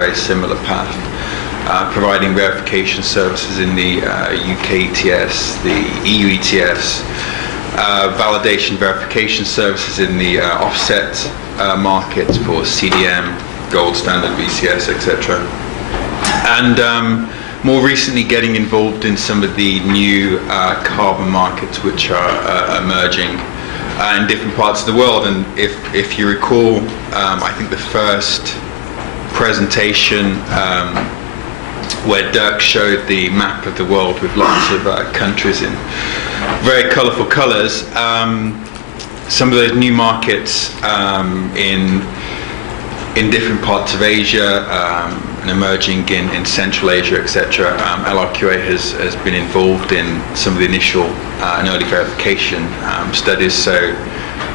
very similar path, providing verification services in the UK ETS, the EU ETS, validation verification services in the offset markets for CDM, gold standard, VCS, etc. And more recently getting involved in some of the new carbon markets which are emerging in different parts of the world. And if you recall, I think the first presentation where Dirk showed the map of the world with lots of countries in very colourful colours, some of those new markets in different parts of Asia and emerging in Central Asia, etc. LRQA has been involved in some of the initial and early verification studies. So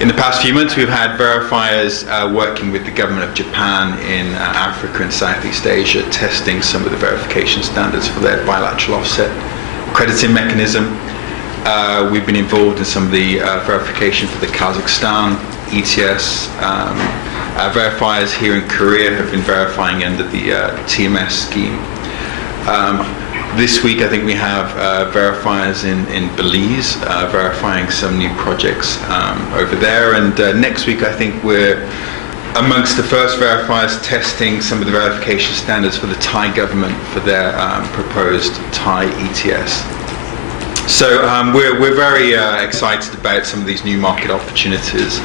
in the past few months we've had verifiers working with the government of Japan in Africa and Southeast Asia, testing some of the verification standards for their bilateral offset crediting mechanism. We've been involved in some of the verification for the Kazakhstan ETS. Verifiers here in Korea have been verifying under the TMS scheme. This week I think we have verifiers in Belize verifying some new projects over there, and next week I think we're amongst the first verifiers testing some of the verification standards for the Thai government for their proposed Thai ETS. So we're very excited about some of these new market opportunities.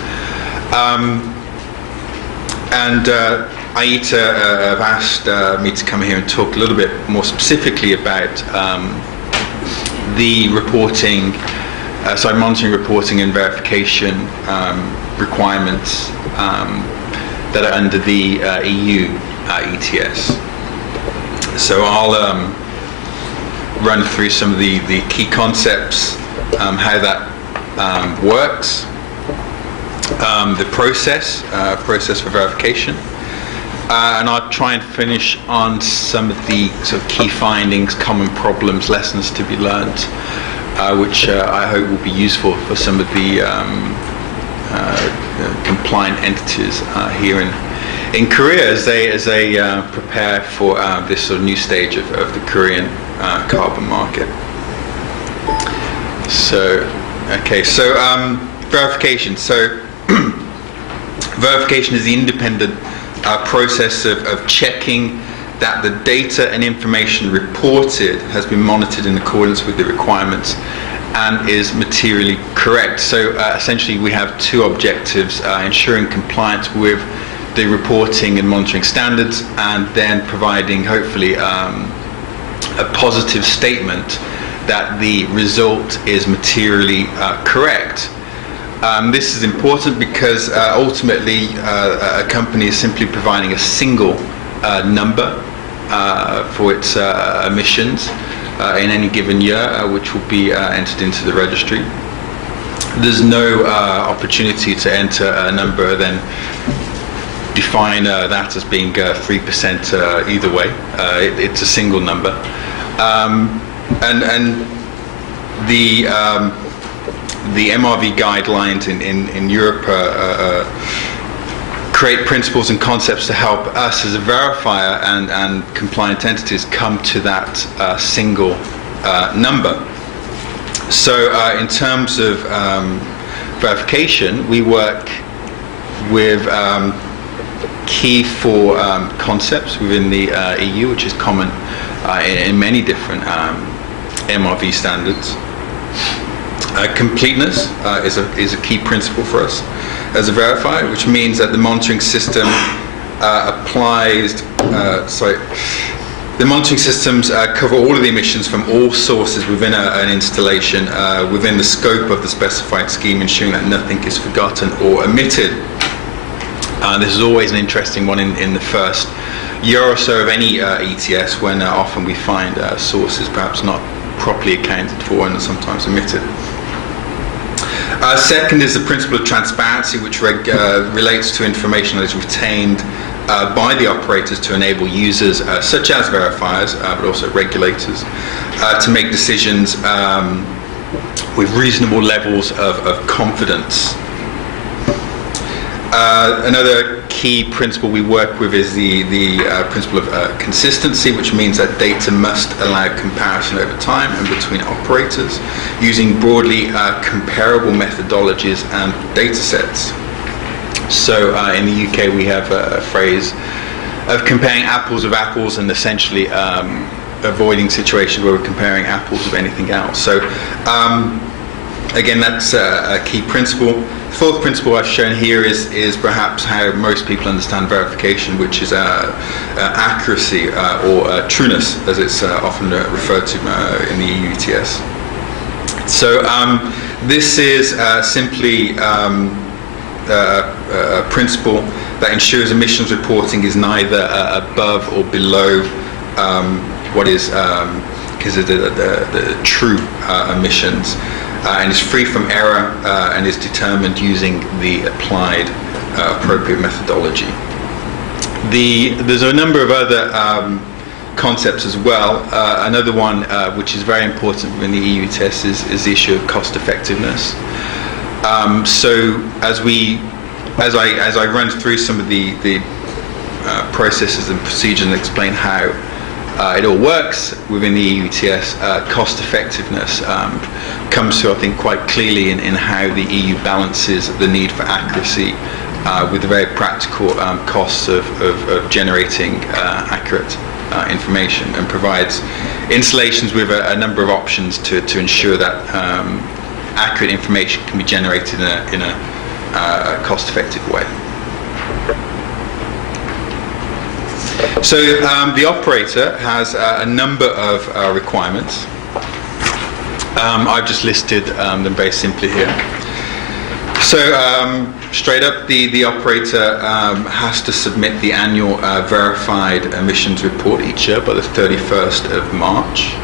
And AITA have asked me to come here and talk a little bit more specifically about the reporting, monitoring, reporting and verification requirements that are under the EU ETS. So I'll run through some of the key concepts, how that works, the process for verification, and I'll try and finish on some of the sort of key findings, common problems, lessons to be learned, which I hope will be useful for some of the compliant entities here in Korea as they prepare for this sort of new stage of the Korean carbon market. So, okay, so verification. So verification is the independent process of checking that the data and information reported has been monitored in accordance with the requirements and is materially correct. So essentially we have two objectives: ensuring compliance with the reporting and monitoring standards, and then providing hopefully a positive statement that the result is materially correct. This is important because ultimately a company is simply providing a single number for its emissions in any given year, which will be entered into the registry. There's no opportunity to enter a number, then define that as being 3% either way. It's a single number. And the MRV guidelines in Europe create principles and concepts to help us as a verifier and compliant entities come to that single number. So in terms of verification, we work with key four concepts within the EU, which is common in many different MRV standards. Completeness is a key principle for us as a verifier, which means that the monitoring system the monitoring systems cover all of the emissions from all sources within an installation within the scope of the specified scheme, ensuring that nothing is forgotten or omitted. This is always an interesting one in the first year or so of any ETS, when often we find sources perhaps not properly accounted for and sometimes omitted. Second is the principle of transparency, which relates to information that is retained by the operators to enable users, such as verifiers, but also regulators, to make decisions with reasonable levels of confidence. Another key principle we work with is the principle of consistency, which means that data must allow comparison over time and between operators using broadly comparable methodologies and data sets. So in the UK we have a phrase of comparing apples with apples, and essentially avoiding situations where we're comparing apples with anything else. So again, that's a key principle. The fourth principle I've shown here is perhaps how most people understand verification, which is accuracy or trueness, as it's often referred to in the EU ETS. So this is simply a principle that ensures emissions reporting is neither above or below what is considered the true emissions, and is free from error and is determined using the applied appropriate methodology. There's a number of other concepts as well. Another one which is very important in the EU ETS is the issue of cost effectiveness. So as I run through some of the processes and procedures and explain how it all works within the EU ETS, cost effectiveness comes through, I think, quite clearly in how the EU balances the need for accuracy with the very practical costs of generating accurate information, and provides installations with a number of options to ensure that accurate information can be generated in a cost-effective way. So the operator has a number of requirements. I've just listed them very simply here. So straight up, the operator has to submit the annual verified emissions report each year by the 31st of March.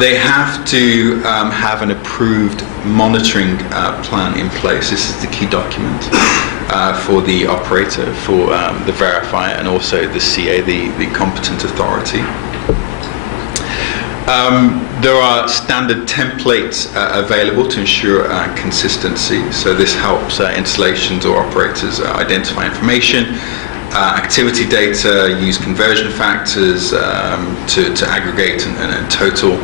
They have to have an approved monitoring plan in place. This is the key document for the operator, for the verifier, and also the CA, the competent authority. There are standard templates available to ensure consistency. So this helps installations or operators identify information, activity data, use conversion factors to aggregate and total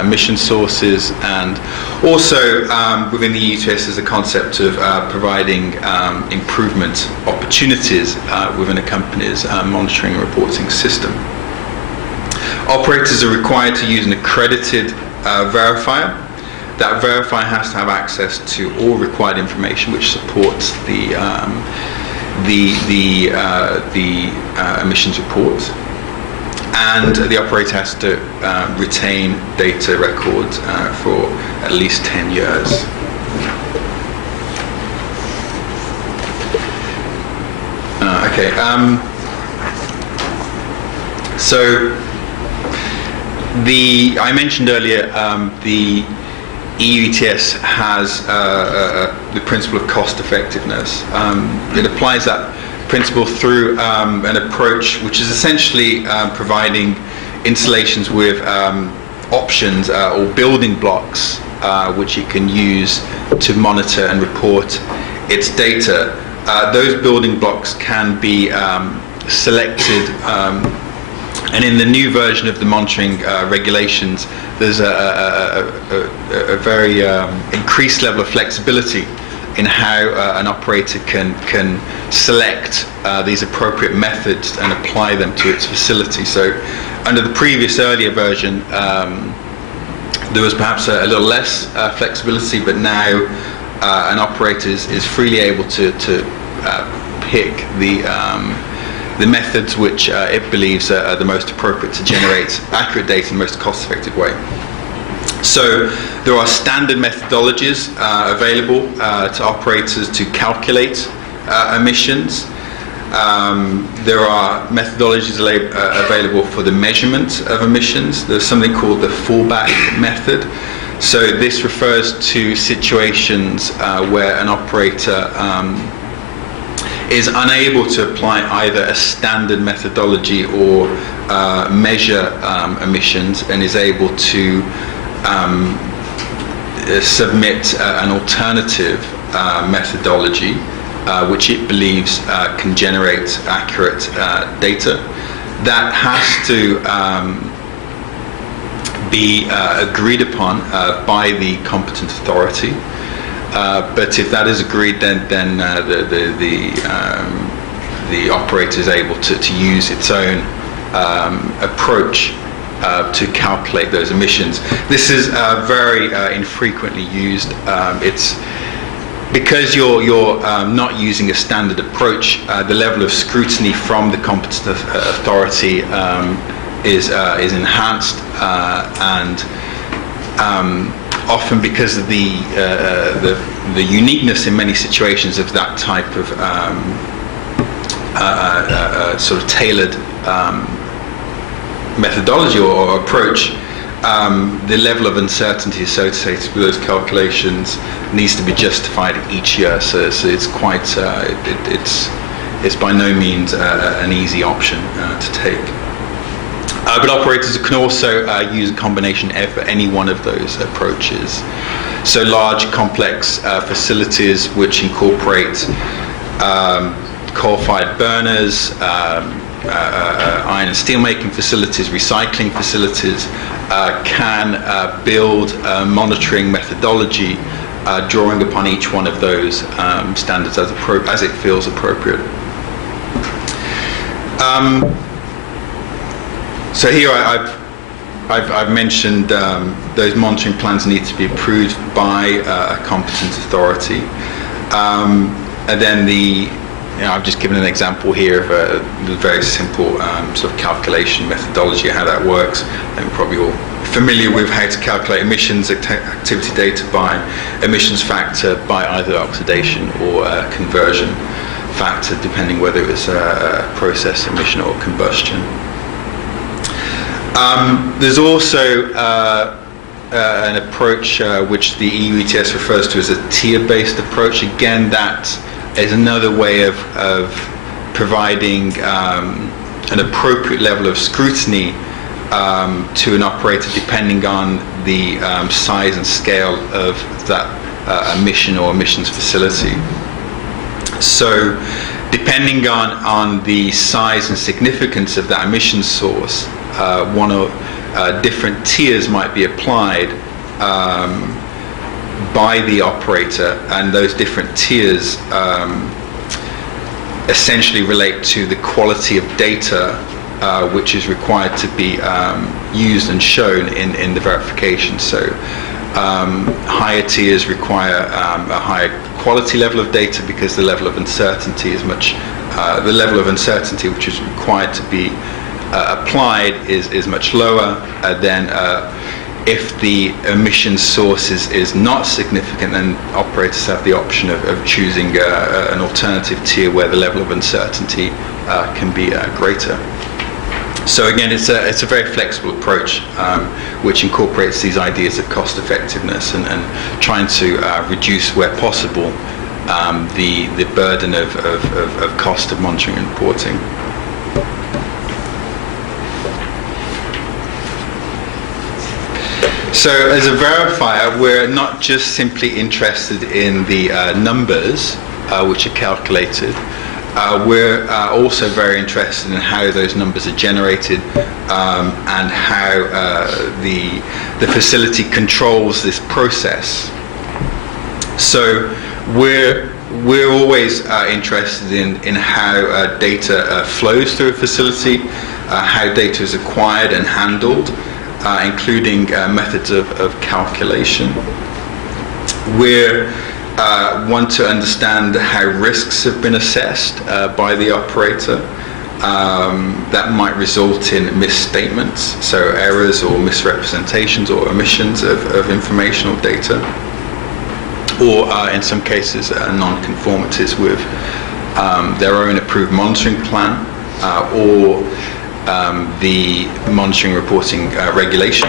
emission sources, and also within the EU ETS is a concept of providing improvement opportunities within a company's monitoring and reporting system. Operators are required to use an accredited verifier. That verifier has to have access to all required information which supports the emissions report, and the operator has to retain data records for at least 10 years. So I mentioned earlier the EU ETS has the principle of cost effectiveness. It applies that principle through an approach which is essentially providing installations with options or building blocks which it can use to monitor and report its data. Those building blocks can be selected, and in the new version of the monitoring regulations, there's a very increased level of flexibility in how an operator can select these appropriate methods and apply them to its facility. So under the previous earlier version, there was perhaps a little less flexibility, but now an operator is freely able to pick the methods which it believes are the most appropriate to generate accurate data in the most cost-effective way. So there are standard methodologies available to operators to calculate emissions. There are methodologies available for the measurement of emissions. There's something called the fallback method. So this refers to situations where an operator is unable to apply either a standard methodology or measure emissions, and is able to submit an alternative methodology which it believes can generate accurate data. That has to be agreed upon by the competent authority. But if that is agreed, then the operator is able to use its own approach to calculate those emissions. This is very infrequently used. It's because you're not using a standard approach. The level of scrutiny from the competent authority is enhanced, and often because of the uniqueness in many situations of that type of sort of tailored methodology or approach, the level of uncertainty associated with those calculations needs to be justified each year. So it's quite it's by no means an easy option to take. But operators can also use a combination of any one of those approaches. So large, complex facilities which incorporate coal-fired burners, iron and steel making facilities, recycling facilities, can build a monitoring methodology drawing upon each one of those standards as it feels appropriate. So here I've mentioned those monitoring plans need to be approved by a competent authority, and then I've just given an example here of a very simple sort of calculation methodology of how that works. I think we're probably all familiar with how to calculate emissions activity data by emissions factor by either oxidation or conversion factor, depending whether it's a process emission or combustion. There's also an approach which the EU ETS refers to as a tier-based approach. Again, that is another way of providing an appropriate level of scrutiny to an operator depending on the size and scale of that emission or emissions facility. So depending on the size and significance of that emission source, one or different tiers might be applied by the operator, and those different tiers essentially relate to the quality of data which is required to be used and shown in the verification. So higher tiers require a higher quality level of data because the level of uncertainty is much the level of uncertainty which is required to be applied is much lower. Then if the emission source is not significant, then operators have the option of choosing an alternative tier where the level of uncertainty can be greater. So again, it's a very flexible approach which incorporates these ideas of cost effectiveness and trying to reduce where possible the burden of cost of monitoring and reporting. So as a verifier, we're not just simply interested in the numbers which are calculated. We're also very interested in how those numbers are generated and how the facility controls this process. So we're always interested in how data flows through a facility, how data is acquired and handled, including methods of calculation. We want to understand how risks have been assessed by the operator. That might result in misstatements, so errors or misrepresentations or omissions of information or data, or in some cases non-conformities with their own approved monitoring plan or the monitoring reporting regulation.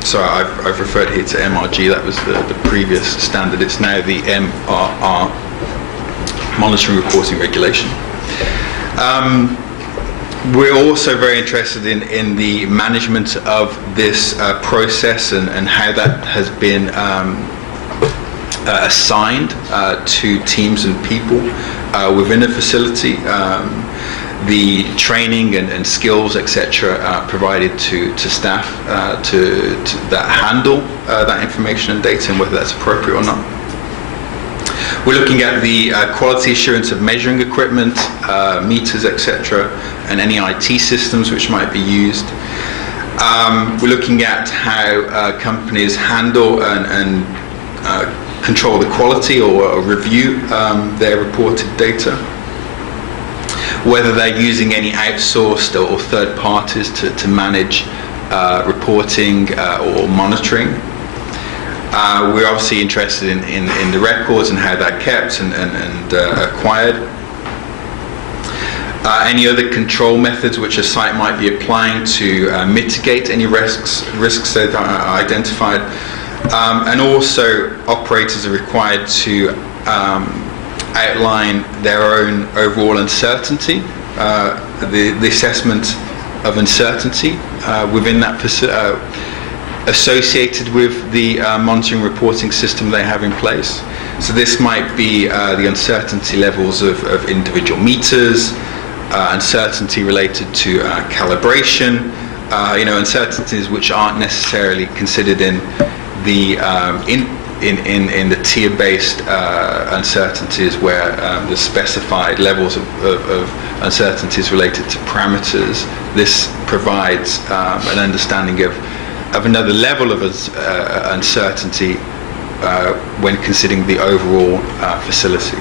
So I've referred here to MRG, that was the previous standard. It's now the MRR, monitoring reporting regulation. We're also very interested in the management of this process and how that has been assigned to teams and people within a facility, the training and skills, etc., provided to staff that handle that information and data, and whether that's appropriate or not. We're looking at the quality assurance of measuring equipment, meters, etc., and any IT systems which might be used. We're looking at how companies handle and control the quality or review their reported data, whether they're using any outsourced or third parties to manage reporting or monitoring. We're obviously interested in the records and how they're kept and acquired. Any other control methods which a site might be applying to mitigate any risks that are identified. And also, operators are required to outline their own overall uncertainty, the assessment of uncertainty within that associated with the monitoring reporting system they have in place. So this might be the uncertainty levels of individual meters, uncertainty related to calibration, uncertainties which aren't necessarily considered in the in the tier-based uncertainties, where the specified levels of uncertainties related to parameters. This provides an understanding of another level of uncertainty when considering the overall facility.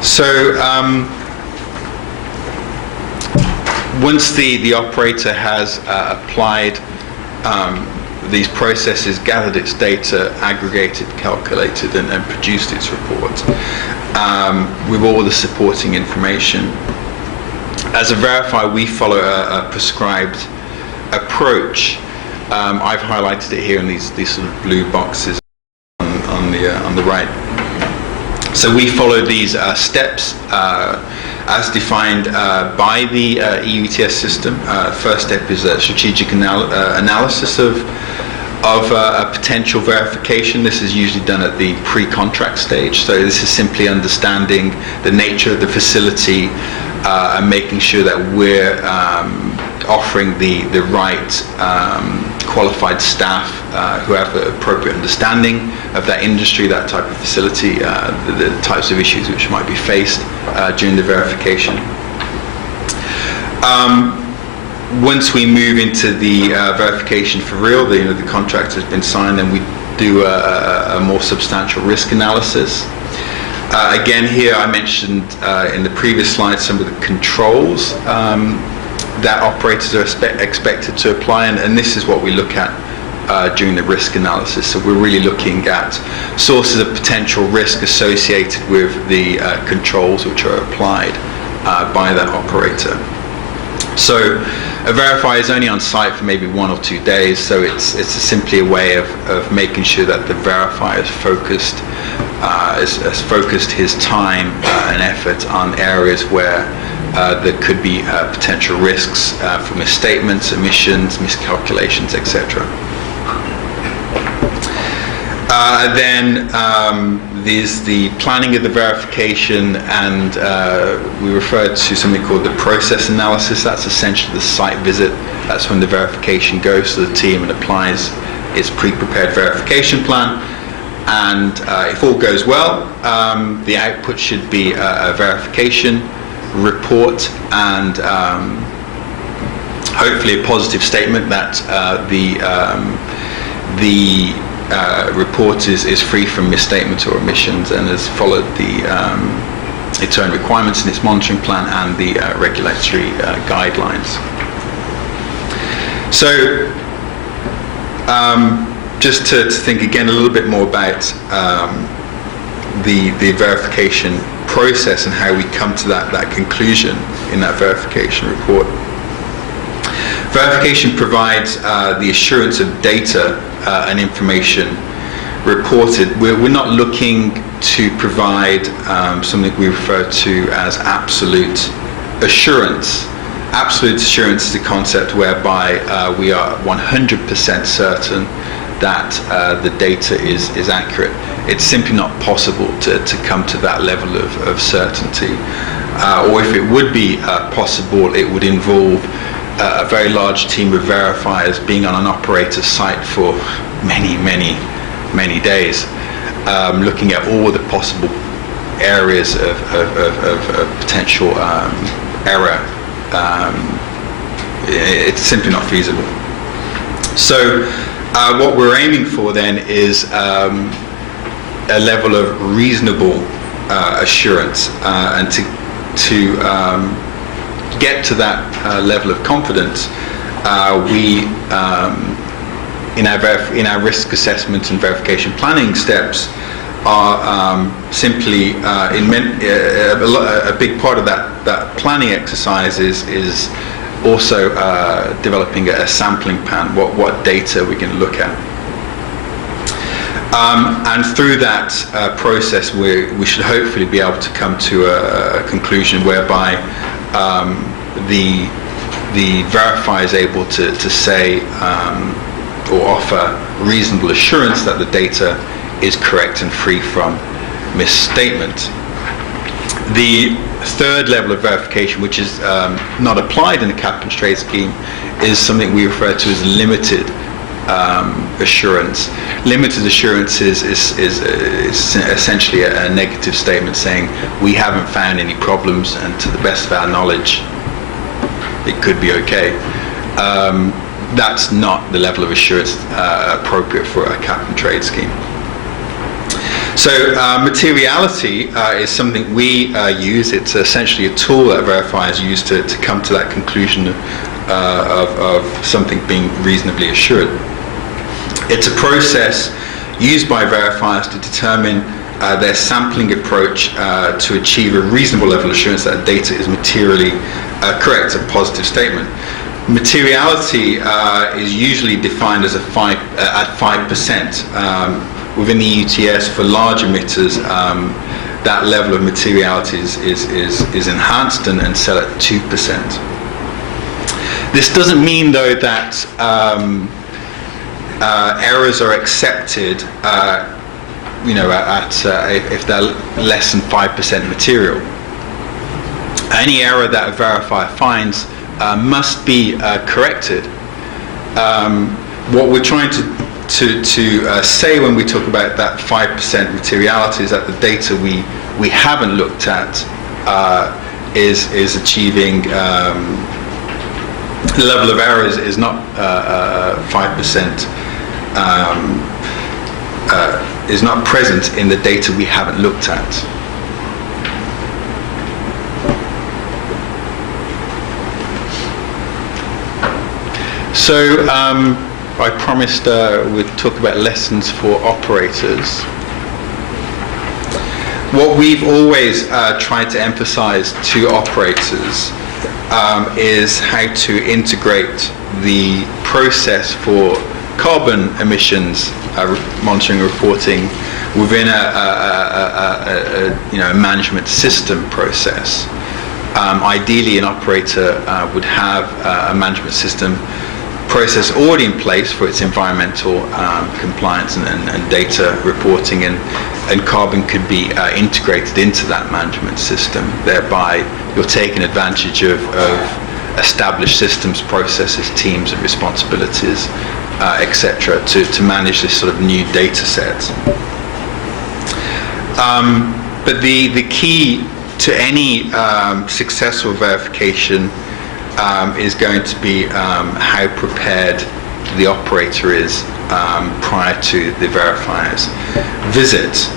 So once the operator has applied these processes, gathered its data, aggregated, calculated, and produced its report with all the supporting information, as a verifier, we follow a prescribed approach. I've highlighted it here in these sort of blue boxes on the right. So we follow these steps as defined by the EU ETS system. First step is a strategic analysis of a potential verification. This is usually done at the pre-contract stage. So this is simply understanding the nature of the facility and making sure that we're offering the right qualified staff who have the appropriate understanding of that industry, that type of facility, the types of issues which might be faced during the verification. Once we move into the verification for real, the contract has been signed, then we do a more substantial risk analysis. Again, here I mentioned in the previous slide some of the controls that operators are expected to apply, and this is what we look at during the risk analysis. So we're really looking at sources of potential risk associated with the controls which are applied by that operator. So a verifier is only on site for maybe 1 or 2 days, so it's simply a way of making sure that the verifier is focused, has focused his time and effort on areas where there could be potential risks for misstatements, omissions, miscalculations, etc. Then there's the planning of the verification, and we refer to something called the process analysis. That's essentially the site visit. That's when the verification goes to the team and applies its pre-prepared verification plan. And if all goes well, the output should be a verification report and hopefully a positive statement that the report is free from misstatements or omissions and has followed its own requirements in its monitoring plan and the regulatory guidelines. So just to think again a little bit more about the verification process and how we come to that conclusion in that verification report. Verification provides the assurance of data and information reported. We're not looking to provide something we refer to as absolute assurance. Absolute assurance is a concept whereby we are 100% certain that the data is accurate. It's simply not possible to come to that level of certainty. Or if it would be possible, it would involve a very large team of verifiers being on an operator's site for many days, looking at all the possible areas of potential error. It's simply not feasible. So what we're aiming for then is a level of reasonable assurance, and to get to that level of confidence, we in our risk assessment and verification planning steps are simply a big part of that planning exercise is also developing a sampling plan, what data we can look at. And through that process, we should hopefully be able to come to a conclusion whereby the verifier is able to say or offer reasonable assurance that the data is correct and free from misstatement. The third level of verification, which is not applied in the cap and trade scheme, is something we refer to as limited assurance. Limited assurance is essentially a negative statement saying we haven't found any problems, and to the best of our knowledge it could be okay. That's not the level of assurance appropriate for a cap and trade scheme. So materiality is something we use. It's essentially a tool that verifiers use to come to that conclusion of something being reasonably assured. It's a process used by verifiers to determine their sampling approach to achieve a reasonable level of assurance that data is materially correct, a positive statement. Materiality is usually defined as at 5%. Within the UTS, for large emitters, that level of materiality is enhanced and set at 2%. This doesn't mean, though, that errors are accepted, if they're less than 5% material. Any error that a verifier finds must be corrected. What we're trying to say when we talk about that 5% materiality is that the data we haven't looked at is achieving the level of error is not 5%, is not present in the data we haven't looked at. So I promised we'd talk about lessons for operators. What we've always tried to emphasize to operators is how to integrate the process for carbon emissions monitoring and reporting within a management system process. Ideally, an operator would have a management system process already in place for its environmental compliance and data reporting, and carbon could be integrated into that management system. Thereby, you're taking advantage of established systems, processes, teams, and responsibilities, etc., to manage this sort of new data set. But the key to any successful verification is going to be how prepared the operator is prior to the verifier's visit.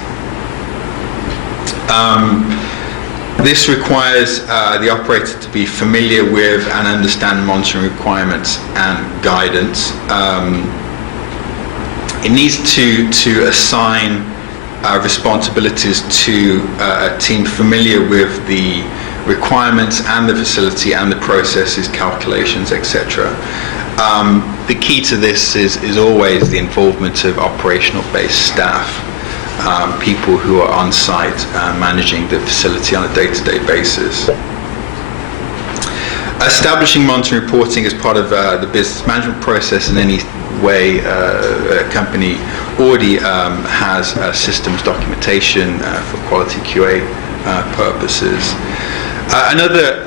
This requires the operator to be familiar with and understand monitoring requirements and guidance. It needs to assign responsibilities to a team familiar with the requirements and the facility and the processes, calculations, etc. The key to this is always the involvement of operational based staff, people who are on site managing the facility on a day-to-day basis. Establishing monitoring reporting as part of the business management process and any way a company already has systems documentation for quality QA purposes. Another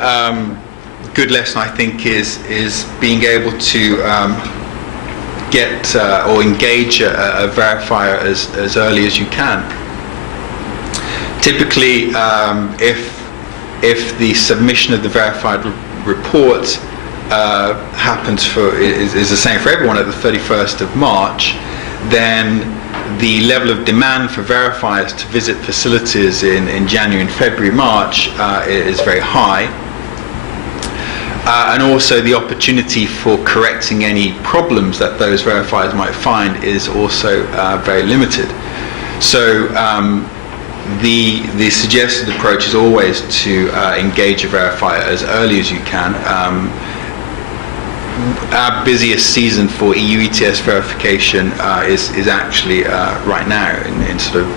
good lesson, I think, is being able to get or engage a verifier as early as you can. Typically, if the submission of the verified report happens is the same for everyone at the 31st of March, then the level of demand for verifiers to visit facilities in January and February, March is very high. And also the opportunity for correcting any problems that those verifiers might find is also very limited. So the suggested approach is always to engage a verifier as early as you can. Our busiest season for EU ETS verification is actually right now in sort of